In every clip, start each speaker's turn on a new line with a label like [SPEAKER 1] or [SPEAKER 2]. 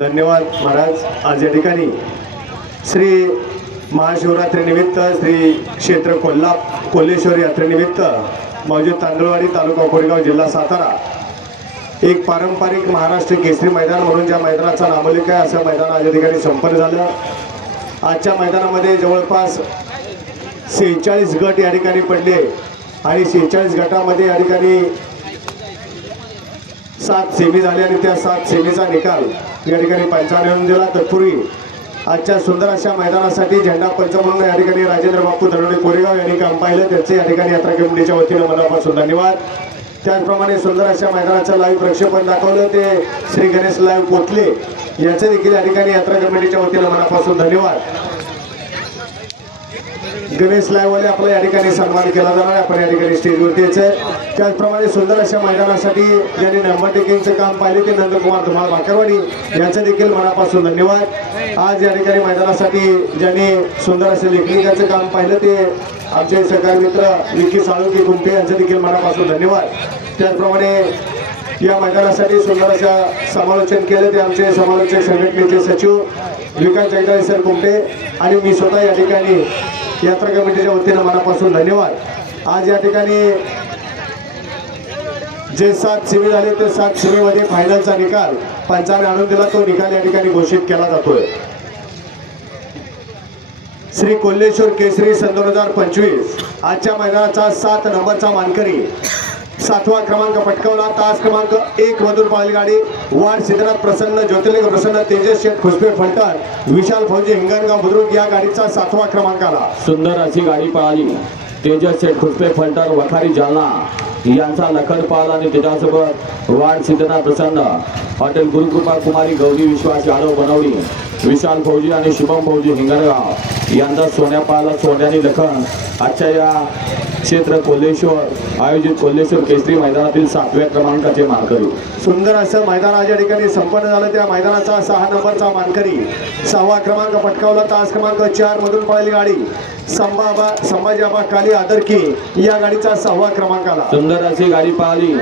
[SPEAKER 1] धन्यवाद महाराज. आज या ठिकाणी श्री महाशिवरात्रीनिमित्त श्री क्षेत्र कोल्हा कोल्हेश्वर यात्रेनिमित्त मौजूद तांदूळवाडी तालुका कोरेगाव जिल्हा सातारा. एक पारंपरिक महाराष्ट्र केसरी मैदान म्हणून ज्या मैदानाचा नामोल्लेख आहे असं मैदान आज या ठिकाणी संपन्न झालं. आजच्या मैदानामध्ये जवळपास सेहेचाळीस गट या ठिकाणी पडले आणि सेहेचाळीस गटामध्ये या ठिकाणी सात सेमी झाले आणि त्या सात सेमीचा निकाल या ठिकाणी पंचाने येऊन दिला तत्पूर्वी आजच्या सुंदर अशा मैदानासाठी झेंडा पंच म्हणून या ठिकाणी राजेंद्र बापू दरोडे कोरेगाव यांनी काम पाहिलं. त्यांचे या ठिकाणी यात्रा कमिटीच्या वतीनं मनापासून धन्यवाद. त्याचप्रमाणे सुंदर अशा मैदानाचं लाईव्ह प्रक्षेपण दाखवलं. ते श्री गणेश लाईव्ह पोतले याचे देखील या ठिकाणी यात्रा कमिटीच्या वतीनं मनापासून धन्यवाद. गणेश लायवाले आपला या ठिकाणी सन्मान केला जाणार आहे. आपण या ठिकाणी स्टेजवरती यायचं त्याचप्रमाणे सुंदर अशा मैदानासाठी ज्यांनी नंबर टेकिंगचं काम पाहिले ते नंदकुमार धुमाळ भाकरवाडी यांचं देखील मनापासून धन्यवाद. आज या ठिकाणी मैदानासाठी ज्यांनी सुंदर असे लेखनिकाचं काम पाहिलं ते आमचे सहकारी मित्र विकी साळुंकी गुंपे यांचं देखील मनापासून धन्यवाद. त्याचप्रमाणे या मैदानासाठी सुंदर अशा समालोचन केलं ते आमचे समालोचक संघटनेचे सचिव विकास जगदाळे सर कुंपे आणि मी स्वतः या ठिकाणी यात्रा कमिटीच्या वतीनं मनापासून धन्यवाद. आज या ठिकाणी जे सात सेमी झाले ते सात सेमीमध्ये फायनलचा निकाल पंचाने आणून दिला. तो निकाल या ठिकाणी घोषित केला जातोय. श्री कोल्हेश्वर केसरी सन दोन हजार पंचवीस. आजच्या मैदानाचा सात नंबरचा मानकरी सातवा क्रमांक पटकावला. तास क्रमांक एक मधून पाहिली गाडी. वार्ड सिद्धनाथ प्रसन्न ज्योतिर्लिंग प्रसन्न तेजस शेठ खुशबे फलटर विशाल फौजी हिंगणगाव बुद्रुक या गाडीचा सातवा क्रमांक आला.
[SPEAKER 2] सुंदर अशी गाडी पळाली तेजस शेठ खुसपे फलटर वखारी जालना यांचा लखन पाल आणि त्याच्यासोबत वाढ सिद्धनाथ प्रसन्न. हॉटेल गुरुकृपा कुमारी गौरी विश्वास यादव बनवली. विशाल फौजी आणि शुभम फौजी हिंगणगाव. यांचा सोन्या पळाला सोन्याने लखन. आजच्या या क्षेत्र कोल्हेश्वर आयोजित कोल्हेश्वर केसरी मैदानातील सातव्या क्रमांकाचे मानकरी.
[SPEAKER 1] सुंदर असं मैदान आज या ठिकाणी संपन्न झालं. त्या मैदानाचा सहा नंबरचा मानकरी. सहावा क्रमांक पटकावला. तास क्रमांक चार मधून पळाली गाडी. संभाबा संभाजीआबा काली आदरकी या गाडीचा सहावा क्रमांक आला.
[SPEAKER 2] सुंदर अशी गाडी पळाली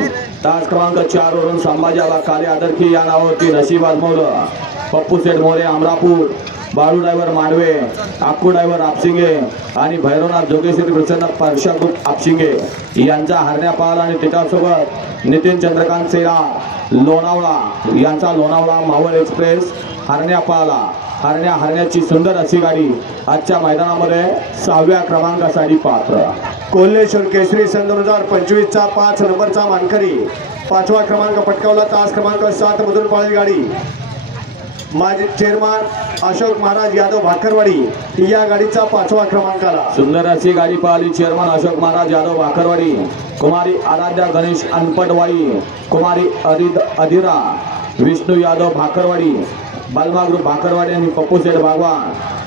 [SPEAKER 2] तास क्रमांक चार वरून संभाजी आबा काले आदरकी या नावावरती नशीब आजमवलं. पप्पू सेठ मोरे अमरापूर बाळू ड्रायव्हर मांडवे आक्कू ड्रायव्हर आपशिंगे आणि भैरवनाथ जोगेश्वरी प्रसन्न परशा ग्रुप आपशिंगे. यांचा हरण्या पाल आणि त्याच्यासोबत नितीन चंद्रकांत सेरा लोणावळा यांचा लोणावळा मावळ एक्सप्रेस हरण्या पाला. हरण्या हरण्याची सुंदर अशी गाडी आजच्या मैदानामध्ये सहाव्या क्रमांकासाठी पात्र.
[SPEAKER 1] कोल्हेश्वर केसरी सन दोन हजार पंचवीसचा पाच नंबरचा मानकरी. पाचवा क्रमांक पटकावला. तास क्रमांक सात मधून पळाली गाडी. माजी चेअरमन अशोक महाराज यादव भाकरवाडी या गाडीचा पाचवा क्रमांक आला.
[SPEAKER 2] सुंदर अशी गाडी पाहिली चेअरमन अशोक महाराज यादव भाकरवाडी. कुमारी आराध्या गणेश अनपटवाई. कुमारी अधिरा विष्णू यादव भाकरवाडी. बालमा भाकरवाडी आणि पप्पू सेठ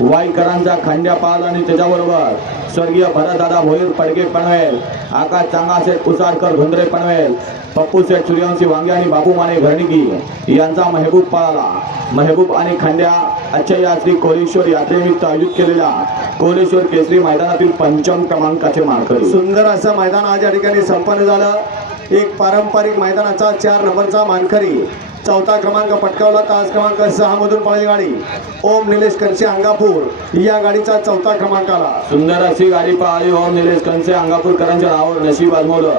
[SPEAKER 2] वाईकरांचा खांड्या पाल आणि त्याच्याबरोबर स्वर्गीय भरतदादा भोईर पडगे पनवेल आकाश चांगा सेठ कुसाडकर धुंद्रे पनवेल पप्पू सेठ सूर्यवंशी वांगे आणि बाबू माने घरणिकी यांचा मेहबूब पळाला. मेहबूब आणि खांड्या आजच्या यात्री कोलेश्वर यात्रेनिमित्त आयोजित केलेल्या कोलेश्वर केसरी मैदानातील पंचम क्रमांकाचे मानकरी.
[SPEAKER 1] सुंदर असं मैदान आज या ठिकाणी संपन्न झालं. एक पारंपरिक मैदानाचा चार नंबरचा मानकरी चौथा क्रमांक पटकावला. तास क्रमांक सहा मधून पळली गाडी. ओम निलेश कंचे अंगापूर. या गाडीचा चौथा क्रमांक आला
[SPEAKER 2] सुंदर अशी गाडी पळाली. ओम निलेश कंचे अंगापूरकरांच्या नावावर नशीब आजमवलं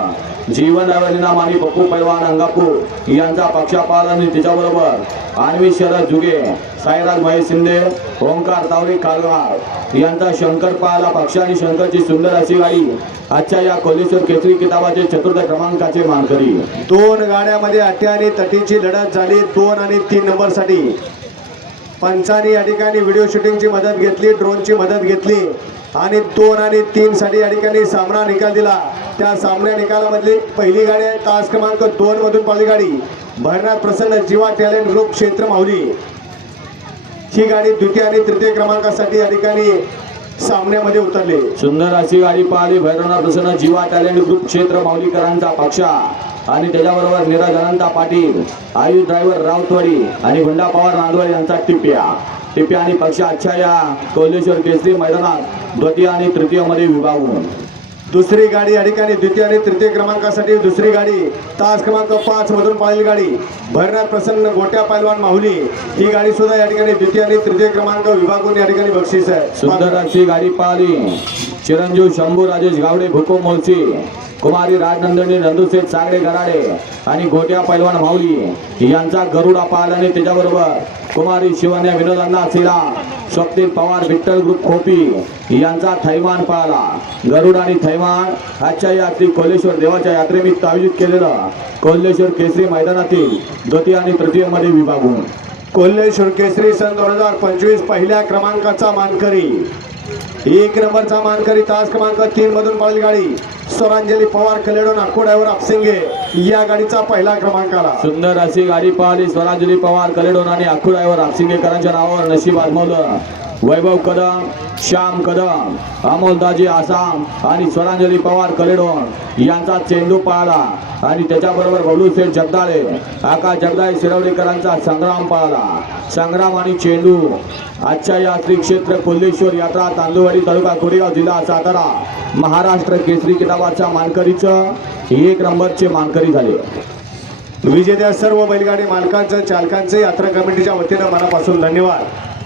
[SPEAKER 2] जीवन नाम आणि बपू पैलवान अंगापूर यांचा पक्षापाल आणि तिच्याबरोबर. आणवी शरद जुगे साईराज महेश शिंदे ओंकार तावरे कालवार यांचा शंकर पाला पक्ष आणि शंकरची सुंदर अशी गाई आजच्या या कोलेश्वर केसरी किताबाचे चतुर्थ क्रमांकाचे मानकरी.
[SPEAKER 1] दोन गाड्यामध्ये अट्टे आणि तटीची लढत झाली दोन आणि तीन नंबरसाठी. पंचानी या ठिकाणी व्हिडिओ शूटिंगची मदत घेतली ड्रोनची मदत घेतली. आणि दोन आणि तीन साठी या ठिकाणी सामना निकाल दिला. त्या सामन्या निकालामधली पहिली गाडी आहे तास क्रमांक दोन मधून पहिली गाडी. भरनाथ प्रसन्न जीवा टॅलेंट ग्रुप क्षेत्र माऊली. ही गाडी द्वितीय आणि तृतीय क्रमांकासाठी या ठिकाणी सामन्यामध्ये उतरले.
[SPEAKER 2] सुंदर अशी गाडी पाहिली. भैरवनाथ प्रसन्न जीवा टॅलेंट ग्रुप क्षेत्र माऊलीकरांचा पक्षा. आणि त्याच्याबरोबर निराज अनंता पाटील आयुष ड्रायव्हर रावतवाडी आणि हुंडा पवार नांदवड यांचा टिप्या टिप्या आणि पक्ष अच्छा या कोल्हेश्वर केसरी मैदानात द्वितीय आणि तृतीयमध्ये विभागून.
[SPEAKER 1] दुसरी गाडी या ठिकाणी द्वितीय आणि तृतीय क्रमांकासाठी दुसरी गाडी. तास क्रमांक पाच मधून पाहिली गाडी. भरणार प्रसन्न गोट्या पैलवान माहुली. ही गाडी सुद्धा या ठिकाणी द्वितीय आणि तृतीय क्रमांक विभागून या ठिकाणी बक्षीस आहे.
[SPEAKER 2] सुंदर अशी गाडी पाहली चिरंजीव शंभू राजेश गावडे भुको मोलची कुमारी राजनंदनी नंदुसेठ सागडे गराडे आणि गोट्या पैलवान माऊली यांचा गरुडा पाहिला त्याच्याबरोबर कुमारी शिवान्या विनोदांना सिरा स्वप्नील पवार विठ्ठल ग्रुप खोपी यांचा थैमान पळाला. गरुड आणि थैमान आजच्या यात्री कोल्हेश्वर देवाच्या यात्रेनिमित्त आयोजित केलेलं कोल्हेश्वर केसरी मैदानातील द्वितीय आणि तृतीयमध्ये विभागून.
[SPEAKER 1] कोल्हेश्वर केसरी सन दोन हजार पंचवीस पहिल्या क्रमांकाचा मानकरी. एक नंबरचा मानकरी तास क्रमांक तीन मधून पाहिली गाडी. स्वरांजली पवार कलेडो नागपूर आपसिंगे या गाडीचा पहिला क्रमांक आला
[SPEAKER 2] सुंदर अशी गाडी पाहिली स्वरांजली पवार कलेडोन आणि अखुडाईवर आपसिंगेकरांच्या नावावर नशीब आजमावलं. वैभव कदम श्याम कदम अमोलदाजी आसाम आणि स्वरांजली पवार कलेडोन यांचा चेंडू पाळला आणि त्याच्याबरोबर बबलू जगदाळे आकाश जगदाळे शिरवडेकरांचा संग्राम पाळला. संग्राम आणि चेंडू. आजच्या या श्री क्षेत्र कोल्हेश्वर यात्रा तांदुवाडी तालुका कोरेगाव जिल्हा सातारा महाराष्ट्र केसरी किताबाच्या मानकरीचं एक नंबरचे मानकरी झाले.
[SPEAKER 1] विजेत्या सर्व बैलगाडी मालकांचं चालकांचे यात्रा कमिटीच्या वतीनं मनापासून धन्यवाद.